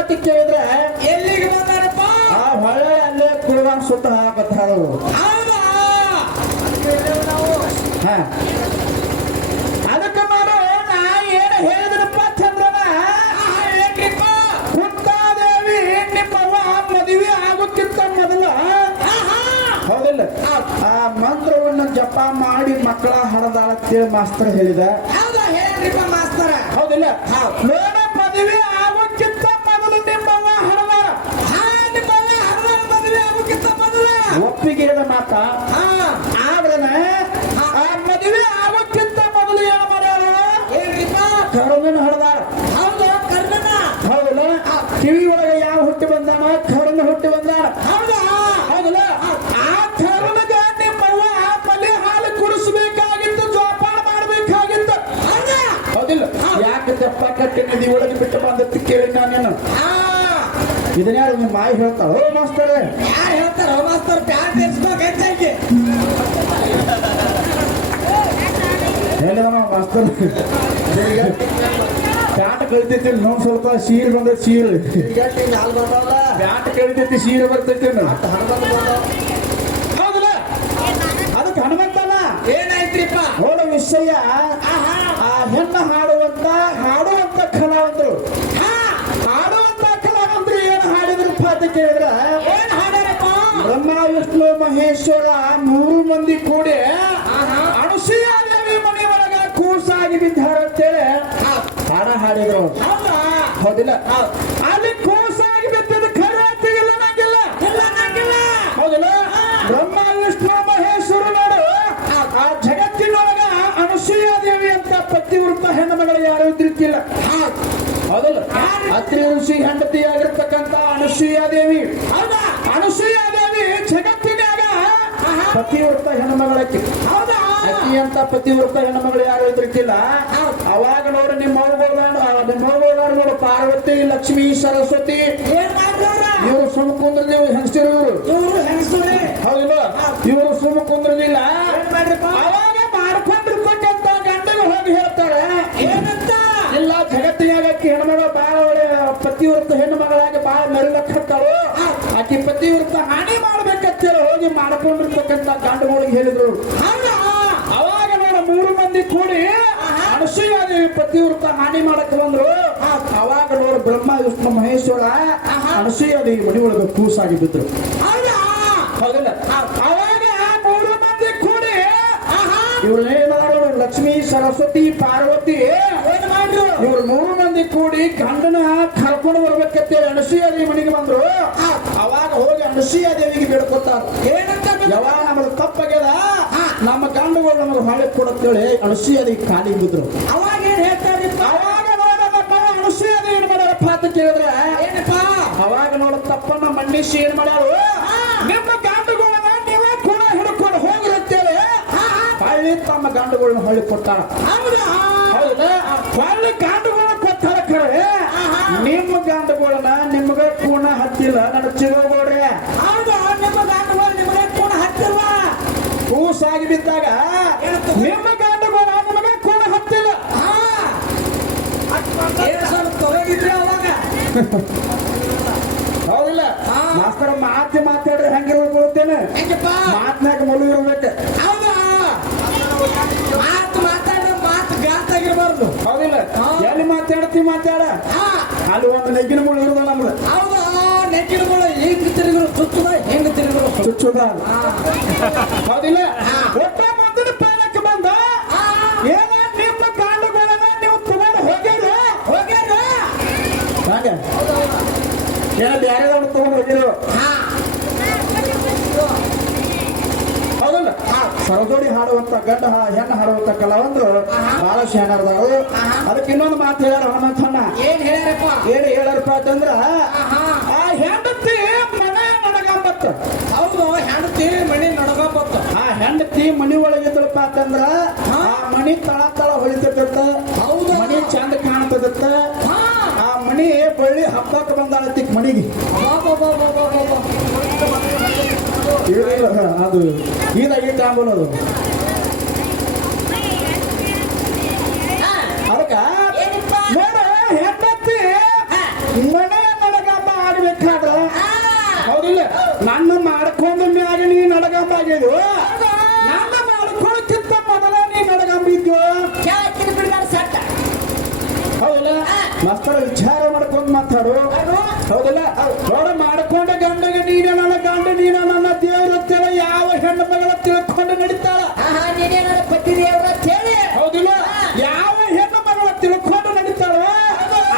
ಅಂತ ಕೇಳಿದ್ರೆ ಎಲ್ಲಿಗೆ ಬಂದಾರಪ್ಪ ಆ ಹೊಳೆ ಅಲ್ಲೇ ಕುರುಗಾನ್ ಸುತ್ತ ಹಾಕತ್ತಾರ ಹಾ. ಅದಕ್ಕೆ ಮಾಡ ನಾ ಏನು ಹೇಳಿದ್ರಪ್ಪ ಚಂದ್ರನ? ಕುಂತಾದೇವಿ ನಿಮ್ಮವ್ವ ಮದುವೆ ಆಗೋಕ್ಕಿಂತ ಮೊದಲ. ಆಹಾ. ಹೌದಿಲ್ಲ. ಆ ಮಂತ್ರವನ್ನು ಜಪ ಮಾಡಿ ಮಕ್ಕಳ ಹಡದಾಳ ಕೇಳಿ ಮಾಸ್ತರ್ ಹೇಳಿದ. ಹೌದಾ ಹೇಳ್ರಿಪ್ಪ ಮಾಸ್ತರ. ಹೌದಿಲ್ಲ. ಮಾತ ಹಾ. ಆದ್ರನ ಆ ಮದುವೆ ಆಗೋಕ್ಕಿಂತ ಮೊದಲು ಏನು ಮಾಡ್ಯಾರ? ಕರುಣನ ಹಡದಾಳ ಹೌದು ಕರ್ಣನ. ಹೌದಲ್ಲ? ಕಿವಿ ಒಳಗೆ ಯಾವ ಹುಟ್ಟಿ ಬಂದಾನ ಕರುಣ ಹುಟ್ಟಿ ಬಂದಾರ ಹೌದಾ? ಹೌದಲ್ಲ? ಆ ಕರುಣಗ ನಿಮ್ಮವ್ವ ಮಲೆ ಹಾಲು ಕುಡಿಸ್ಬೇಕಾಗಿತ್ತು ಜೋಪಾನ ಮಾಡ್ಬೇಕಾಗಿತ್ತು. ಹೌದಿಲ್ಲ. ನದಿ ಒಳಗೆ ಬಿಟ್ಟು ಬಂದತ್ತು ಕೇಳಿ ನಾನೇನು? ಇದನ್ನ ಯಾರು ನಿಮ್ಮ ಮಾಯಿ ಹೇಳ್ತಾವ ಓ ಮಾಸ್ತರ್ ಯಾರು ಹೇಳ್ತಾರ ಮಾಸ್ತರ್ ಮಾಸ್ತರ್ ಪ್ಯಾಂಟ್ ಕಳಿತೈತಿ ನಮ್ ಸ್ವಲ್ಪ ಸೀರೆ ಬಂದ ಸೀರೆ ಪ್ಯಾಂಟ್ ಕಳಿತೈತಿ ಸೀರೆ ಬರ್ತೈತಿ ಅದಕ್ಕೆ ಹನುಮಂತನ? ಏನಾಯ್ತ್ರಿಪ್ಪ? ನೋಡ ವಿಷಯ ಆಹಾ. ಆ ಹೆಣ್ಣ ಹಾಡುವಂತ ಹಾಡುವಂತ ಕಲಾವಂತರು ಹಾ. ಹಾಡುವಂತ ಕಲಾವಂತರು ಏನು ಹಾಡಿದ್ರಪ್ಪ ಅಂತ ಕೇಳಿದ್ರ ಏನ್ ಹಾಡ್ಯಾರಪ್ಪ? ಬ್ರಹ್ಮ ವಿಷ್ಣು ಮಹೇಶ್ವರ ಮೂರು ಮಂದಿ ಕೂಡಿ ಕೂಸಾಗಿ ಬಿದ್ದಾರ ಅಂತೇಳಿ? ಹಾಡ ಹಾಡಿದ್ರು ಹೌದಿಲ್ಲ. ಅಲ್ಲಿ ಕೋಸಾಗಿ ಬಿದ್ದದ ಖರೆ ಅಂತೀಗಿಲ್ಲ ನಂಗಿಲ್ಲ. ಇಲ್ಲ ನಂಗಿಲ್ಲ. ಹೌದಿಲ್ಲ? ಬ್ರಹ್ಮ ವಿಷ್ಣು ಮಹೇಶ್ವರ ನೋಡು. ಆ ಜಗತ್ತಿನೊಳಗ ಅನುಸೂಯಾದೇವಿ ಅಂತ ಪತಿವೃತ್ತ ಹೆಣ್ಣು ಮಗಳು ಯಾರು ಇದ್ರಿಕ್ಕಿಲ್ಲ ಹೌದಲ್ಲ? ಅತ್ರಿ ಋಷಿ ಹೆಂಡತಿಯಾಗಿರ್ತಕ್ಕಂಥ ದೇವಿ. ಹೌದಾ? ಅನುಸೂಯಾದೇವಿ ಜಗತ್ತಿನಾಗ ಪತಿವೃತ್ತ ಹೆಣ್ಣುಮಗಳಕ್ಕೆ ಹೌದಾ? ಅಕ್ಕಿ ಅಂತ ಪತಿವೃತ್ತ ಹೆಣ್ಣುಮಗಳು ಯಾರು ಇದ್ರಿಕ್ಕಿಲ್ಲ ಅವಾಗ ನೋಡ್ರಿ ನಿಮ್ಮ ಮೌಗಳು ನಿಮ್ಮ ಮೌಗಳು ನೋಡು. ಪಾರ್ವತಿ ಲಕ್ಷ್ಮಿ ಸರಸ್ವತಿ. ಇವರು ಸುಮ್ಮ ಕುಂದ್ರದೇವು ಹೆಂಗಸಿರು ಇವರು? ಇವ್ರು ಹೌದಿಲ್ಲ ಇವರು ಕುಂದ್ರದಿಲ್ಲ. ಏನ್ ಮಾಡ್ರಿಪ್ಪ ಅವಾಗ ಮಾಡ್ಕೊಂಡಿರ್ತಕ್ಕಂಥ ಗಂಡನ ಹೋಗಿ ಹೇಳ್ತಾರೆ. ಏನಂತ? ಇಲ್ಲ ಜಗತ್ತಿನಾಗ ಆಕಿ ಹೆಣ್ಮಗಳ ಬಾಳ ಒಳ್ಳೆ ಪತಿವೃತ್ತ ಹೆಣ್ಣು ಮಗಳಾಗಿ ಬಾಳ ಮೆರಲಕ್ಕತ್ತಾಳು ಆಕಿ ಪತಿವೃತ್ತ ಹಾನಿ ಮಾಡ್ಬೇಕಂತೇಳಿ. ಹೋಗಿ ಮಾಡ್ಕೊಂಡಿರ್ತಕ್ಕಂಥ ಗಂಡುಗಳಿಗೆ ಹೇಳಿದ್ರು ಅವಾಗ ನೋಡ ಮೂರು ಮಂದಿ ಕೂಡಿ ಅನಸೂಯಾದೇವಿ ಪತಿವೃತ್ತ ಹಾನಿ ಮಾಡಕ್ ಬಂದ್ರು. ಅವಾಗ ನೋಡು ಬ್ರಹ್ಮ ವಿಷ್ಣು ಮಹೇಶ್ವರ ಅನಸೂಯಾದೇವಿ ಮನೆ ಒಳಗೆ ಕೂಸಾಗಿ ಬಿದ್ರು ಹೌದಿಲ್ಲ ಅವಾಗ ಆ ಮೂರು ಮಂದಿ ಕೂಡಿ ಆಹಾ. ಇವ್ರನ್ನೇನಾದ್ರು ಲಕ್ಷ್ಮೀ ಸರಸ್ವತಿ ಪಾರ್ವತಿ. ಏನ್ ಮಾಡ್ರು? ಇವ್ರು ಮೂರು ಮಂದಿ ಕೂಡಿ ಗಂಡನ ಕರ್ಕೊಂಡು ಬರ್ಬೇಕಂತೇಳಿ ಅನಸೂಯಾದೇವಿ ಮನೆಗೆ ಬಂದ್ರು. ಅವಾಗ ದೇವಿಗೆ ಅನಸೂಯಾದೇವಿಗೆ ಬೇಡ್ಕೊತಾರ ಏನಂತ? ಯಾವಾಗ ನಮ್ಮ ತಪ್ಪಾಗ್ಯದ? ನಮ್ಮ ಗಂಡುಗಳು ನಮಗೆ ಹೊಳೆ ಕೊಡತ್ತೇಳಿ ಅನಸೂಯಾದೇವಿ ಕಾಲಿಗೆ ಬಿದ್ರು. ಅವಾಗ ಏನ್ ಹೇಳ್ತಾರೆ ಅವಾಗ ಅನಸೂಯಾದೇವಿ ಏನ್ ಮಾಡ್ಯಾರಪ್ಪ ಅಂತ ಕೇಳಿದ್ರೆ ಏನಪ್ಪ? ಅವಾಗ ನೋಡ ತಪ್ಪನ್ನ ಮಣ್ಣಿಸಿ ಏನ್ ಮಾಡ್ಯಾರು ನಿಮ್ಮ ಗಂಡುಗಳನ್ನ ನೀವೇ ಕೂಡ ಹಿಡ್ಕೊಂಡು ಹೋಗ್ರಿ ಅಂತೇಳಿ ಹೊಳ್ಳಿ ತಮ್ಮ ಗಂಡುಗಳನ್ನ ಹೊಳ್ಳಿ ಹೌದಾ? ಹೌದಾ. ಹೊಳ್ಳಿ ಗಂಡುಗಳನ್ನ ಕೊಟ್ಟಾರ ಕೇಳಿ ನಿಮ್ಮ ಗಂಡುಗಳನ್ನ ನಿಮ್ಗೆ ಕೂಣ ಹತ್ತಿಲ್ಲ. ನನ್ನ ಚಿಗೋಗೋಡ್ರೆ ಹೌದಾ ನಿಮ್ಮ ಗಂಡುಗಳು ನಿಮಗೆ ಕೂಡ ಹತ್ತಿಲ್ವಾ ಕೂಸಾಗಿ ಬಿದ್ದಾಗ? ನಿಮ್ಮ ಗಂಡುಗಳ ನಿಮಗೆ ಕೂಡ ಹತ್ತಿಲ್ಲ. ಸ್ವಲ್ಪ ತೊಲಗಿದ್ರಿ ಅವಾಗ. ಹೌದಿಲ್ಲ. ಮಾಸ್ತರ ಮಾತಿ ಮಾತಾಡ್ರೆ ಹಂಗಿರ್ಬೇಕೇನೆ ಮಾತ್ನಾಗ ಮಲು ಇರ್ಬೇಕು. ಹೌದಾ? ಮಾತು ಮಾತಾಡೋ ಮಾತು ಗಾತಾಗಿರ್ಬಾರ್ದು ಹೌದಿಲ್ಲ. ಹಾ. ಎಲ್ಲಿ ಮಾತಾಡ್ತಿ ಮಾತಾಡ ಅಲ್ಲಿ ಒಂದು ನೆಗ್ಗಿನ ಮುಳು ಇರುದ ನಮ್ದು. ಹೌದಾ? ನೆಗ್ಗಿನ ಮುಳ್ಳು ಈಗ ಸುತ್ತದ ಹೆಂಗ್ ತಿರುಗರು ಚುಚ್ಚುದ ಹೌದಿಲ್ಲ? ಹಾ. ಒಟ್ಟ ಮುಂದಿನ ಪಾಲಕ್ಕೆ ಬಂದ? ಹಾ. ಏನ ನಿಮ್ಮ ಕಾಲುಗಳನ್ನ ನೀವು ತಗೊಂಡು ಹೋಗ್ಯಾರ? ಹೋಗ್ಯಾರ? ಹಾಗ. ಏನ ಬ್ಯಾರೆದವ್ರು ತಗೊಂಡು ಹೋಗಿರು? ಹಾ ಹೌದಲ್ಲ? ಸರಜೋಡಿ ಹಾಡುವಂತ ಗಂಡ ಹೆಣ್ಣು ಹಾಡುವಂತ ಕಲಾವಂದ್ರು ಬಹಳ ಶಾಣರ್ದಾರು ಅದಕ್ಕೆ ಇನ್ನೊಂದು ಮಾತು ಹೇಳ್ಯಾರ ಹನುಮಂತಣ್ಣ. ಏನ್ ಹೇಳ್ಯಾರಪ್ಪ? ಏನು ಹೇಳಾರಪ್ಪ ಅಂತಂದ್ರ ಆ ಹೆಂಡತಿ ಮನೆ ನನಗಂಬತ್ತ ಹೌದು ಹೆಂಡತಿ ಮಣಿ ನಡ್ಕೋಬೇಕು. ಆ ಹೆಂಡತಿ ಮನಿ ಒಳಗಿದ್ದಳಪ್ಪ ಅಂತಂದ್ರ ಆ ಮಣಿ ತಳ ತಳ ಹೊಳಿತಿರ್ತ ಹೌದು. ಮಣಿ ಚಂದ ಕಾಣ್ತದತ್ತ ಆ ಮಣಿ ಬಳ್ಳಿ ಹಬ್ಬಕ್ಕೆ ಬಂದಾಳತಿ ಮನಿಗೆ. ಅದು ಇಲ್ಲ, ಇಲ್ಲ, ಅದು. ನನ್ನ ಮಾಡ್ಕೊಂಡ ಮ್ಯಾಗ ನೀ ನಡಗಂಬಾಗಿದ್ದು ನನ್ನ ಮಾಡ್ಕೊಳಕ್ಕಿಂತ ಮೊದಲ ನೀ ನಡಗಂಬಿದ್ದು ಹೌದಲ್ಲ? ಮಸ್ತರ ವಿಚಾರ ಮಾಡ್ಕೊಂಡು ಮಾತಾಡು. ಹೌದಲ್ಲ? ನೋಡ ಮಾಡ್ಕೊಂಡ ಗಂಡಗ ನೀನ ನನ್ನ ಗಂಡ ನೀನ ನನ್ನ ದೇವ್ರ ಅಂತೇಳ ಯಾವ ಹೆಣ್ಣು ಮಗಳ ತಿಳ್ಕೊಂಡು ನಡೀತಾಳ? ಪತಿ ದೇವ್ರ ಅಂತೇಳಿ ಹೌದಿಲ್ಲ? ಯಾವ ಹೆಣ್ಣು ಮಗಳ ತಿಳ್ಕೊಂಡು ನಡೀತಾಳ?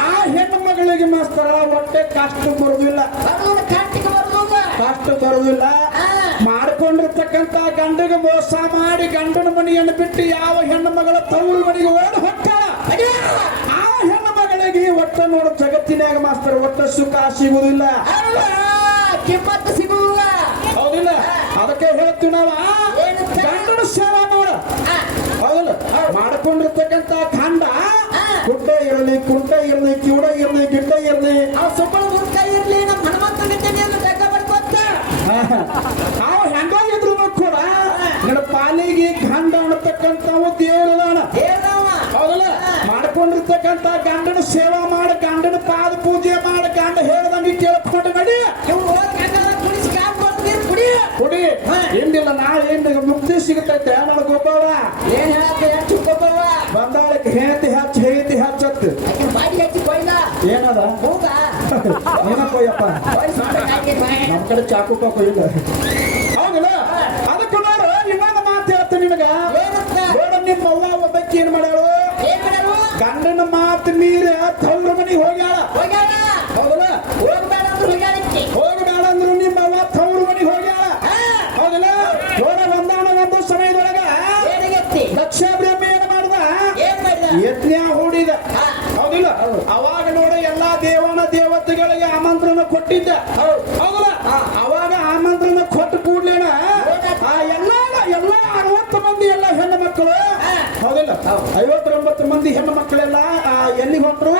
ಆ ಹೆಣ್ಣು ಮಗಳಿಗೆ ಮಸ್ತರ ಹೊಟ್ಟೆ ಕಷ್ಟ ಬರುದಿಲ್ಲ ಕಷ್ಟ ಮಾಡಿಕೊಂಡಿರ್ತಕ್ಕಂತ ಗಂಡಗ ಮೋಸ ಮಾಡಿ ಗಂಡನ ಮನೆಯನ್ನು ಬಿಟ್ಟು ಯಾವ ಹೆಣ್ಣು ಮಗಳ ತವರು ಮನೆಗೆ ಓಡಿ ಹೊಟ್ಟ ಆ ಹೆಣ್ಣು ಮಗಳಿಗೆ ಒಟ್ಟ ನೋಡ ಜಗತ್ತಿನಾಗ ಮಾಸ್ತಾರೆ ಒಟ್ಟ ಸುಖ ಸಿಗುವುದಿಲ್ಲ. ಕಿಮ್ಮತ್ತು ಹೌದಿಲ್ಲ? ಅದಕ್ಕೆ ಹೇಳ್ತೀವಿ ನಾವು? ಗಂಡನ ಸೇವಾ ನೋಡ ಹೌದಿಲ್ಲ? ಮಾಡಿಕೊಂಡಿರ್ತಕ್ಕಂತ ಖಂಡ ಗುಡ್ಡ ಇರಲಿ ಕುಂಟೆ ಇರಲಿ ಕಿವುಡ ಇರಲಿ ಗಿಡ್ಡ ಇರಲಿ. ಆ ಸುಬ್ಬಳ ಮುದ್ಕ ಇರ್ಲಿ ನಮ್ಮ ಹನುಮಂತನಿಂದ ನೀನು ಲೆಕ್ಕ ಮಾಡ್ಕೊತ ನಾವು ಹೆಂಗಾಗಿದ್ರು ಕೂಡ ನನ್ನ ಪಾಲಿಗೆ ಗಂಡ ಅನ್ನತಕ್ಕಂಥವು ದೇವರದಾನ ದೇವ್ರವ ಹೌದಲ್ಲ ಮಾಡ್ಕೊಂಡಿರ್ತಕ್ಕಂಥ ಗಂಡನ ಸೇವಾ ಮಾಡಿ ಗಂಡನ ಪಾದ ಪೂಜೆ ಮಾಡಿ ಗಂಡ ಹೇಳ್ದಂಗೆ ಕೇಳ್ಕೊಂಡು ನಡಿ. ಕುಡಿ. ಕುಡಿ. ಹಿಂದಿಲ್ಲ ನಾಳೆ ಏನ್ ಮುಕ್ತಿ ಸಿಗುತ್ತೈತೆ ಗೊಬ್ಬವ ಏನ್ ಹೇಳತ್ತೆ ಏನ್ ಗೊಬ್ಬವ ಬಂದಾಳಕ್ಕೆ ಹೇತಿ ಹೆಚ್ಚು ಹೇತಿ ಹೆಚ್ಚತ್ತು ಬಾಡಿ ಹಚ್ಚಿ ಕೊಯ್ದ ಏನದ? ಮೂಗ ಏನಪ್ಪಯ್ಯಪ್ಪ ಕೊಯ್ಸ್ ಮಾಡ್ಬೇಕಾಗಿ ಬಾಯ್. ನಮ್ ಕಡೆ ಚಾಕು ಪಾಕು ಇಲ್ಲ. ಹೌದಲ್ಲ? ಅದಕ್ಕೆ ನೋಡು ಇವಾಗ ಮಾತು ಹೇಳ್ತೀನಿ ನಿನಗ. ನೋಡ ನಿಮ್ಮ ಅವ್ವ ಒಬ್ಬಕ್ಕೆ ಏನ್ ಮಾಡ್ಯಾಳು ಏನ್ ಮಾತು ನೀರ ತವ್ರ ಮನೆಗೆ ಹೋಗ್ಯಾಳ. ಹೌದಲ್ಲ? ಹೋಗ್ಬೇಡ ಅಂದ್ರೆ ನಿಮ್ಮ ಅವ್ವ ತವ್ರ ಮನೆಗೆ ಹೋಗ್ಯಾಳ. ಹೌದಲ್ಲ? ನೋಡ ಒಂದಾನ ಒಂದು ಸಮಯದೊಳಗ. ದಕ್ಷ ಬ್ರಹ್ಮ ಏನ್ ಮಾಡ್ದ? ಯಜ್ಞ ಹೂಡಿದ. ಹೌದಿಲ್ಲ? ಅವಾಗ ನೋಡ ಎಲ್ಲಾ ದೇವನ ದೇವತೆಗಳಿಗೆ ಆಮಂತ್ರಣ ಕೊಟ್ಟಿದ್ದ. ಹೌದಲ್ಲ? ಅವಾಗ ಆಮಂತ್ರಣ ಕೊಟ್ಟು ಕೂಡ್ಲೇನ ಎಲ್ಲಾ ಎಲ್ಲಾ ಅರವತ್ತು ಮಂದಿ ಎಲ್ಲ ಹೆಣ್ಣು ಮಕ್ಕಳು. ಹೌದಿಲ್ಲ? ಐವತ್ತೊಂಬತ್ತು ಮಂದಿ ಹೆಣ್ಣು ಮಕ್ಕಳೆಲ್ಲ ಆ, ಎಲ್ಲಿ ಹೊಂಟ್ರು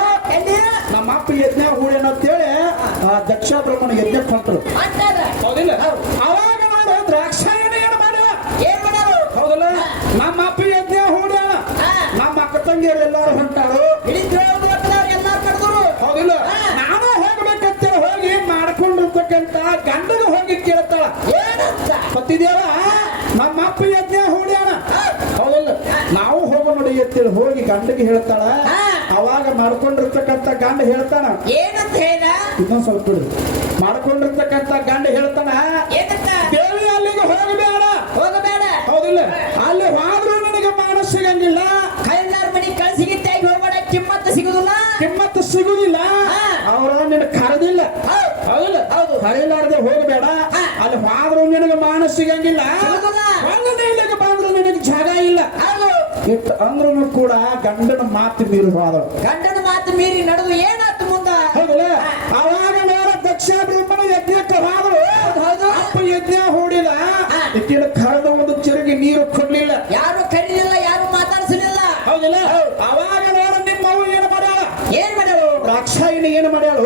ನಮ್ಮ ಅಪ್ಪ ಯಜ್ಞ ಅಂತ ಅಂತೇಳಿ ಆ ದಕ್ಷ ಬ್ರಹ್ಮನ ಯಜ್ಞಕ್ಕೆ ಹೊಂಟ್ರು. ಹೌದಿಲ್ಲ? ಅವಾಗ ನೋಡು ದ್ರಾಕ್ಷಾಯಣ ಏನ್ ಮಾಡ ಏನ್ ಹೌದಲ್ಲ? ನಮ್ಮ ಅಪ್ಪ ಯಜ್ಞ ಹೂಡ್ಯಾಳ ನಮ್ಮ ಅಕ್ಕ ತಂಗಿಯರು ಎಲ್ಲರೂ ಹೊಂಟಾರು. ಹೌದಿಲ್ಲ? ನಾನು ಹೋಗ್ಬೇಕಂತ ಹೋಗಿ ಮಾಡ್ಕೊಂಡಿರ್ತಕ್ಕಂತ ಗಂಡನ ಹೋಗಿ ಕೇಳ್ತಾಳ. ಪತಿದೇವ ನಮ್ಮ ಅಪ್ಪ ಯಜ್ಞ ಹೂಡ್ಯಾಣ ಹೌದಲ್ಲ? ನಾವು ಹೋಗ ನೋಡಿ ಎತ್ತೇಳಿ ಹೋಗಿ ಗಂಡಗೆ ಹೇಳ್ತಾಳ. ಮಾಡ್ಕೊಂಡಿರ್ತಕ್ಕಂತ ಗಂಡ ಹೇಳ್ತಾನ. ಏನಂತ ಹೇಳ? ಇನ್ನೊಂದ್ ಸ್ವಲ್ಪ ಬಿಡು. ಮಾಡ್ಕೊಂಡಿರ್ತಕ್ಕಂತ ಗಂಡ ಹೇಳ್ತಾನ ದೇವಿ ಅಲ್ಲಿಗೆ ಹೋಗಬೇಡ. ಹೋಗಬೇಡ. ಹೌದಿಲ್ಲ? ಅಲ್ಲಿ ಹೋದ್ರೂ ನನಗೆ ಮಾನ ಸಿಗಂಗಿಲ್ಲ. ಕೈಲಾರ ಮನಿ ಕಳ್ಸಿಗಿತ್ತಾಗಿ ಹೋಗ್ಬೇಡ. ಕಿಮ್ಮತ್ತು ಸಿಗುದಿಲ್ಲ. ಕಿಮ್ಮತ್ತು ಸಿಗುದಿಲ್ಲ. ಅವರ ನಿನ್ನ ಕರೆದಿಲ್ಲ. ಹೌದು. ಹೌದಿಲ್ಲ? ಹೌದು. ಕರೆಯಲಾರದೆ ಹೋಗಬೇಡ. ಅಲ್ಲಿ ಹೋದ್ರೂ ನಿನಗೆ ಮಾನಸ್ ಸಿಗಂಗಿಲ್ಲ ಸಿಗುದಿಲ್ಲ. ಒಂದನೇ ಇಲ್ಲಿಗೆ ಬಂದ್ರು ನಿನಗೆ ಜಾಗ ಇಲ್ಲ ಹೌದು ಇಟ್ಟು ಅಂದ್ರೂ ಕೂಡ ಗಂಡನ ಮಾತು ಮೀರಿ ಹೋದಳು. ಗಂಡನ ಮಾತು ಮೀರಿ ನಡೆದು ಏನಾಯ್ತು ಮುಂದ? ಹೌದಲ್ಲ? ಅವಾಗ ನೋಡ ದಕ್ಷ ಬ್ರಹ್ಮನ ಯಜ್ಞಕ್ಕೆ ಹೋದಳು. ಹೌದು. ಅಪ್ಪ ಯಜ್ಞ ಹೂಡಿಲ್ಲ. ಇಕ್ಕಿನ ಕರೆದ ಒಂದು ಚಿರಗಿ ನೀರು ಕೊಡ್ಲಿಲ್ಲ. ಯಾರು ಕರೀಲಿಲ್ಲ ಯಾರು ಮಾತಾಡಿಸಲಿಲ್ಲ. ಹೌದಿಲ್ಲ? ಅವಾಗ ನೋಡ ನಿಮ್ಮ ಅವು ಏನು ಮಾಡ್ಯಾಳ? ಏನ್ ಮಾಡ್ಯಾಳು? ರಾಕ್ಷಾಯಿನಿ ಏನು ಮಾಡ್ಯಾಳು?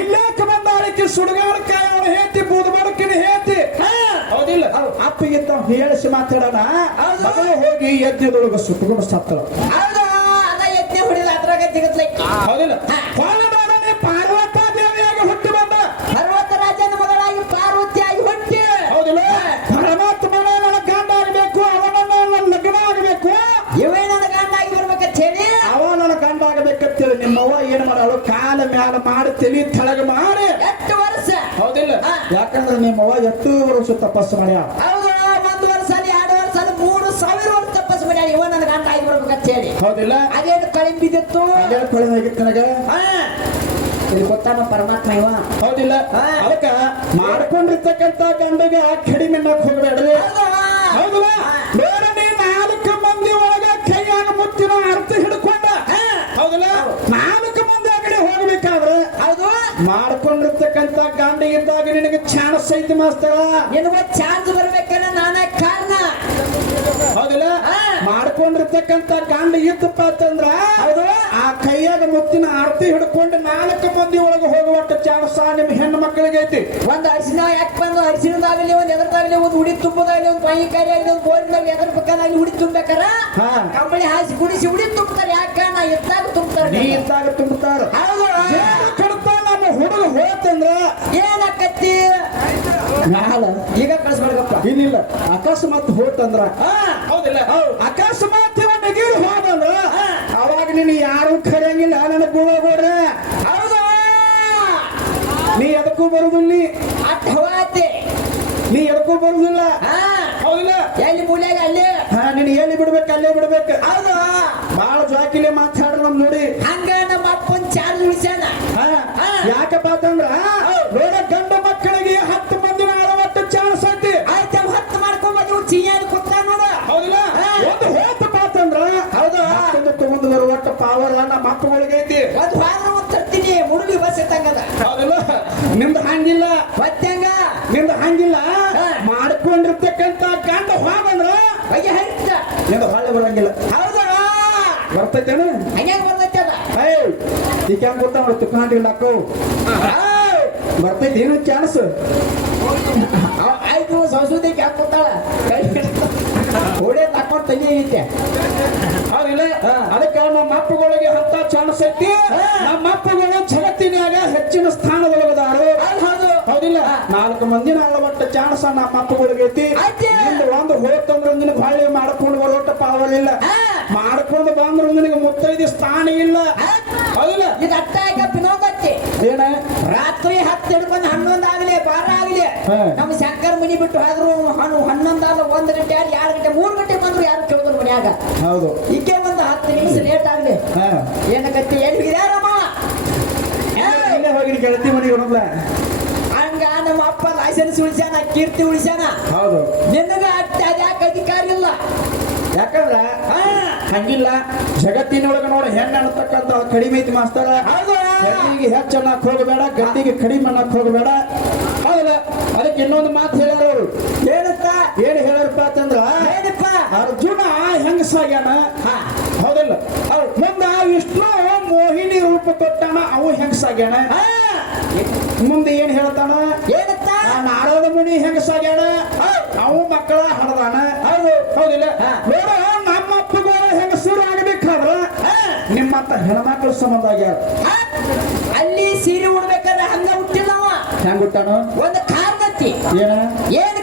ಇಲ್ಲೇಕ ಬಂದ ಬಂದಾಳಕ್ಕೆ ಸುಡುಗಾಡಕ್ಕೆ ಅವಳು ಹೇತಿ ಬೂದ ಮಾಡಕ್ಕಿನ ಹೇತಿ ಹೌದಿಲ್ಲ ಅಪ್ಪಿಗೆ ತಾವು ಹೇಳಿಸಿ ಮಾತಾಡೋಣ. ಮಗಳು ಹೋಗಿ ಯಜ್ಞದೊಳಗ ಸುಟ್ಟುಕೊಂಡು ಸತ್ತಳು. ಹೌದು ಅದ ಯಜ್ಞ ಹೊಡಿದ ಅದ್ರಾಗ ಜಿಗತ್ಲೈತಿ ಹೌದಿಲ್ಲ. ಪಾರ್ವತ ದೇವಿಯಾಗಿ ಹುಟ್ಟಿ ಬಂದ. ಪರ್ವತ ರಾಜನ ಮಗಳಾಗಿ ಪಾರ್ವತಿಯಾಗಿ ಹುಟ್ಟಿ. ಹೌದಿಲ್ಲ. ಪರಮಾತ್ಮನೇ ನನ್ನ ಗಂಡ ಆಗಬೇಕು ಅವನನ್ನ ನನ್ನ ಲಗ್ನ ಆಗಬೇಕು. ಇವೇ ನನ್ನ ಅವ ಗಂಡ ಆಗಬೇಕಂತೇಳಿ ನಿಮ್ಮವ್ವ ಏನ್ ಮಾಡಾಳು ಕಾಲ ಮ್ಯಾಲ ಮಾಡಿ ತಲಿ ತಳಗ ಮಾಡಿ. ಎಷ್ಟು ವರ್ಷ? ಹೌದಿಲ್ಲ. ಯಾಕಂದ್ರೆ ನಿಮ್ಮವ್ವ ಎಷ್ಟು ವರ್ಷ ತಪಸ್ಸು ಮಾಡ್ಯಾಳ. ಹೌದಿಲ್ಲ? ಅದೇನು ಕಳೆ ಅದೇ ಕಳೆ ಹೋಗಿತ್ತು ಹಾ. ಇದು ಗೊತ್ತಾನ ಪರಮಾತ್ಮ ಇವ. ಹೌದಿಲ್ಲ. ಅದಕ್ಕ ಮಾಡ್ಕೊಂಡಿರ್ತಕ್ಕಂತ ಗಂಡಗ ಕಡಿಮೆ ಹೋಗ್ಬೇಡ್ರಿ. ಹೌದು. ಹೌದಿಲ್ಲ. ಬೇಡ ನೀ ನಾಲ್ಕು ಮಂದಿ ಒಳಗ ಕೈಯಾಗ ಮುತ್ತಿನ ಅರ್ಥ ಹಿಡ್ಕೊಂಡ. ಹೌದಿಲ್ಲ? ನಾಲ್ಕು ಮಂದಿ ಆ ಕಡೆ ಹೋಗ್ಬೇಕಾದ್ರೆ ಹೌದು. ಮಾಡ್ಕೊಂಡಿರ್ತಕ್ಕಂತ ಗಂಡ ಇದ್ದಾಗ ನಿನಗೆ ಚಾನ್ಸ್ ಐತಿ ಮಾಸ್ತರ. ನಿನಗ ಚಾನ್ಸ್ ಕಾರಣ ಹೌದಿಲ್ಲ. ಮಾಡ್ಕೊಂಡಿರ್ತಕ್ಕಂತ ಗಂಡ ಇತ್ತಪ್ಪ ಅಂತಂದ್ರ. ಆ ಕೈಯಾಗ ಮುತ್ತಿನ ಆರತಿ ಹಿಡ್ಕೊಂಡು ನಾಲ್ಕು ಮಂದಿ ಒಳಗೆ ಹೋಗುವಟ್ಟ ಚಾನ್ಸ ನಿಮ್ಮ ಹೆಣ್ಣು ಮಕ್ಕಳಿಗೆ ಐತಿ. ಒಂದ್ ಅರಿಶಿನ ಯಾಕೆ ಬಂದು ಅರಿಶಿನದಾಗಲಿ ಒಂದು ಎದರ್ದಾಗಲಿ ಒಂದ್ ಉಡಿ ತುಂಬದಾಗಲಿ ಒಂದು ಕಾಯಿ ಆಗಲಿ ಒಂದ್ ಬೋರಿನಲ್ಲಿ ಎದರ್ ಬೇಕಾದಾಗಲಿ ಉಡಿ ತುಂಬಬೇಕಾರ. ಕಂಬಳಿ ಹಾಸಿ ಗುಡಿಸಿ ಉಡಿ ತುಂಬ್ತಾರೆ. ಯಾಕ? ನಾ ಎತ್ತಾಗ ನೀ ಎತ್ತಾಗ ತುಂಬುತ್ತಾರ ಹೌದು. ಏನು ನಮ್ಮ ಹುಡುಗ ಹೋತಂದ್ರ ಏನಾಕತ್ತಿ ನಾಳ ಈಗ ಕಳಿಸ್ಬೇಕಪ್ಪ ಏನಿಲ್ಲ. ಅಕಸ್ಮಾತ್ ಹೋತಂದ್ರ? ಹೌದಿಲ್ಲ. ಅಕಸ್ಮಾತ್ ನಗೀರು ಹೋದಂದ್ರ ಅವಾಗ ನೀನು ಯಾರು ಕರೆಯಂಗಿಲ್ಲ ನನ್ನ ಗುಳಗೋಡ ನೀ ಎದಕ್ಕೂ ಬರುದಿಲ್ಲ ಅಟ್ ಹೋಗತ್ತೆ ನೀ ಎದಕ್ಕೂ ಬರುದಿಲ್ಲ? ಹೌದಿಲ್ಲ. ಎಲ್ಲಿ ಮೂಲ್ಯಾಗ ಅಲ್ಲೇ? ಹಾ ನೀನು ಎಲ್ಲಿ ಬಿಡ್ಬೇಕು ಅಲ್ಲೇ ಬಿಡ್ಬೇಕು. ಹೌದು. ಬಾಳ ಜಾಕಿಲೆ ಮಾತಾಡ್ರ ನಮ್ ನೋಡಿ. ಹಂಗ ನಮ್ಮ ಅಪ್ಪನ್ ಚಾರ್ಜ್ ಉಳಿಸ್ಯಾನ ಯಾಕಪ್ಪ ಅಂತಂದ್ರ ಪಾಪಗಳಿಗೆ ನಮ್ಮ ಐತಿ. ಒಂದ್ ವಾರ ಒಂದ್ ತರ್ತೀನಿ ಮುರುಳಿ ಬಸ್ ಇತ್ತಂಗದ ಹೌದಿಲ್ಲ? ನಿಮ್ದು ಹಂಗಿಲ್ಲ? ಮತ್ತೆಂಗ ನಿಮ್ದು ಹಂಗಿಲ್ಲ? ಹಾ. ಮಾಡ್ಕೊಂಡಿರ್ತಕ್ಕಂತ ಗಂಡ ಹೋಗಂದ್ರ ಬಗೆ ಹರಿತ. ನಿಮ್ದು ಹೊಳ್ಳಿ ಬರಂಗಿಲ್ಲ. ಹೌದಾ. ಬರ್ತೈತೇನು? ಹಂಗ್ಯಾಂಗ ಅದ ಏಯ್ ಈಗ ಹೆಂಗ್ ಗೊತ್ತ? ತುಕೊಂಡಿಲ್ಲ ಅಕ್ಕ ಬರ್ತೈತಿ ಏನು ಚಾನ್ಸ್. ಆಯ್ತು ಸಂಸ್ಕೃತಿ ಕ್ಯಾಪ್ ಗೊತ್ತಾಳ ಓಡೇ ತಕೊಂಡ್ ತೆಗಿ ಐತೆ ಹೌದಿಲ್ಲ. ಅದಕ್ಕೆ ನಮ್ಮ ಅಪ್ಪಗಳಿಗೆ ಹತ್ತ ಚಾನ್ಸ್ ಐತಿ. ನಮ್ಮ ಅಪ್ಪಗಳು ಜಗತ್ತಿನಾಗ ಹೆಚ್ಚಿನ ಸ್ಥಾನದೊಳಗದಾರು ಹೌದ್ ಹೌದು ಹೌದಿಲ್ಲ. ನಾಲ್ಕು ಮಂದಿನ ಅಳವಟ್ಟ ಚಾನ್ಸ್ ನಮ್ಮ ಅಪ್ಪಗಳಿಗೆ ಐತಿ ಒಂದು ಹೋಗ್ತಂದ್ರೆ ನಿನ್ನ ಬಾಳಿ ಮಾಡ್ಕೊಂಡು ಬರೋಟ ಪಾವಲಿಲ್ಲ. ಮಾಡ್ಕೊಂಡು ಬಂದ್ರೆ ನಿನಗೆ ಮುತ್ತೈದು ಸ್ಥಾನ ಇಲ್ಲ? ಹೌದಿಲ್ಲ ಇದು ಅಟ್ಟ ಬಿನೋಗತ್ತಿ ಏನ ರಾತ್ರಿ ಹತ್ತು ಹಿಡ್ಕೊಂಡು ಹನ್ನೊಂದು ಆಗ್ಲಿ ಬಾರ ಆಗ್ಲಿ. ನಮ್ಮ ಶಂಕರ್ ಮನಿ ಬಿಟ್ಟು ಹೋದ್ರು ಹಣ್ಣು ಹನ್ನೊಂದಾದ ಒಂದ್ ಗಂಟೆ ಎರಡು ಗಂಟೆ ಮೂರು ಗಂಟೆ ಮನ್ಯಾಗ ಹೌದು. ಈಕೆ ಒಂದು ಹತ್ತು ನಿಮಿಷ ಲೇಟ್ ಆಗ್ಲಿ. ಹಾ. ಏನಕತ್ತಿ? ಎಲ್ಲಿ ಇಲ್ಲೇ ಹೋಗಿ ಗೆಳತಿ ಮನೆಗೆ ಬರೋಲ್ಲ ಹಂಗ ನಮ್ಮ ಅಪ್ಪ ಲೈಸೆನ್ಸ್ ಉಳಿಸ್ಯಾನ ಕೀರ್ತಿ ಉಳಿಸ್ಯಾನ. ಹೌದು. ನಿನಗ ಅಟ್ಟ ಯಾಕೆ ಅಧಿಕಾರ ಇಲ್ಲ? ಯಾಕಂದ್ರ? ಹಾ. ಹಂಗಿಲ್ಲ. ಜಗತ್ತಿನೊಳಗ ನೋಡ ಹೆಣ್ಣು ಅನ್ನತಕ್ಕಂತ ಕಡಿಮೆ ಐತಿ ಮಾಸ್ತರ. ಹೌದು. ಹೆಣ್ಣಿಗೆ ಹೆಚ್ಚು ಅನ್ನಕ್ ಹೋಗಬೇಡ ಗಂಡಿಗೆ ಕಡಿಮೆ ಅನ್ನಕ್ ಹೋಗಬೇಡ. ಹೌದಲ್ಲ ಅದಕ್ಕೆ ಇನ್ನೊಂದು ಮಾತು ಹೇಳ್ಯಾರ ಅವರು. ಏನಂತ ಏನ್ ಹೇಳ್ಯಾರಪ್ಪ ಅಂತಂದ್ರ ಏನಪ್ಪ? ಅರ್ಜುನ ಹೆಂಗ ಆಗ್ಯಾನ. ಹೌದಲ್ಲ ಹೌದ್. ಮುಂದ ವಿಷ್ಣು ಮೋಹಿನಿ ರೂಪ ಕೊಟ್ಟಾನ ಅವು ಹೆಂಗ ಸಾಗ್ಯಾನ ಹಾ. ಮುಂದೆ ಏನ್ ಹೇಳ್ತಾನ ಏನಂತ ಆ ನಾರದ ಮುನಿ ಹೆಂಗಸಾಗ್ಯಾನ ಅವು ಮಕ್ಕಳ ಹಣದಾನ ಹೌದು ಹೌದಿಲ್ಲ. ನೋಡ ನಮ್ಮ ಅಪ್ಪಗಳು ಹೆಂಗ ಸುರು ಆಗಬೇಕಾದ್ರ. ನಿಮ್ಮಂತ ಹೆಣ್ಮಕ್ಳ ಸಂಬಂಧ ಆಗ್ಯಾರ ಅಲ್ಲಿ ಸೀರೆ ಉಡ್ಬೇಕಾದ್ರೆ ಹಂಗ ಹುಟ್ಟಿಲ್ಲ ಹೆಂಗ್ ಹುಟ್ಟಾನ ಒಂದು ಕಾರಣತ್ತಿ ಏನ ಏನ